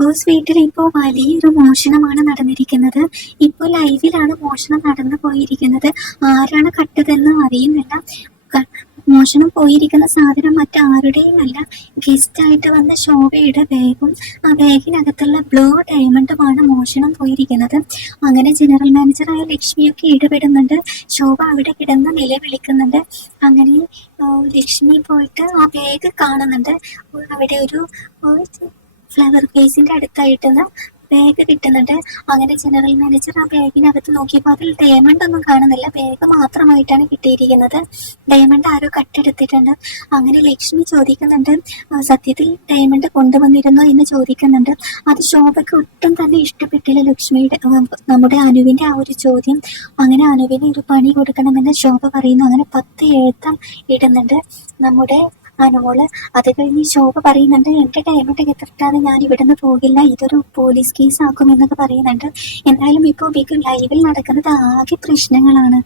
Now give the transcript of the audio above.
Boss വീട്ടിൽ ഇപ്പോൾ വലിയൊരു മോഷണമാണ് നടന്നിരിക്കുന്നത്. ഇപ്പോൾ ലൈവിലാണ് മോഷണം നടന്നു പോയിരിക്കുന്നത്. ആരാണ് കട്ടതെന്ന് അറിയുന്നില്ല. മോഷണം പോയിരിക്കുന്ന സാധനം മറ്റാരുടെയുമല്ല. ഗസ്റ്റ് ആയിട്ട് വന്ന ശോഭയുടെ ബാഗും ആ ബാഗിനകത്തുള്ള ബ്ലൂ ഡയമണ്ടുമാണ് മോഷണം പോയിരിക്കുന്നത്. അങ്ങനെ ജനറൽ മാനേജറായ ലക്ഷ്മിയൊക്കെ ഇടപെടുന്നുണ്ട്. ശോഭ അവിടെ കിടന്ന് നിലവിളിക്കുന്നുണ്ട്. അങ്ങനെ ലക്ഷ്മി പോയിട്ട് ആ ബാഗ് കാണുന്നുണ്ട്. അവിടെ ഒരു ഫ്ലവർ കേസിന്റെ അടുത്തായിട്ട് ബാഗ് കിട്ടുന്നുണ്ട്. അങ്ങനെ ജനറൽ മാനേജർ ആ ബാഗിനകത്ത് നോക്കിയപ്പോൾ അതിൽ ഡയമണ്ട് ഒന്നും കാണുന്നില്ല. ബാഗ് മാത്രമായിട്ടാണ് കിട്ടിയിരിക്കുന്നത്. ഡയമണ്ട് ആരോ കട്ടെടുത്തിട്ടുണ്ട് അങ്ങനെ ലക്ഷ്മി ചോദിക്കുന്നുണ്ട് സത്യത്തിൽ ഡയമണ്ട് കൊണ്ടുവന്നിരുന്നോ? എന്ന് ചോദിക്കുന്നുണ്ട്. അത് ശോഭയ്ക്ക് ഒട്ടും തന്നെ ഇഷ്ടപ്പെട്ടില്ല ലക്ഷ്മിയുടെ നമ്മുടെ അനുവിന്റെ ആ ഒരു ചോദ്യം. അങ്ങനെ അനുവിന് ഒരു പണി കൊടുക്കണമെന്ന് ശോഭ പറയുന്നു. അങ്ങനെ പത്ത് എഴുത്തം ഇടുന്നുണ്ട്. നമ്മുടെ അനുമോൾ അത് കഴിഞ്ഞ് ശോഭ പറയുന്നുണ്ട് എന്റെ ഡയമണ്ട് എത്തിട്ടാണ് ഞാൻ ഇവിടുന്ന് പോകില്ല. ഇതൊരു പോലീസ് കേസ് ആക്കുമെന്നൊക്കെ പറയുന്നുണ്ട്. എന്തായാലും ഇപ്പോൾ ബിഗ് ലൈവിൽ നടക്കുന്നത് ആകെ പ്രശ്നങ്ങളാണ്.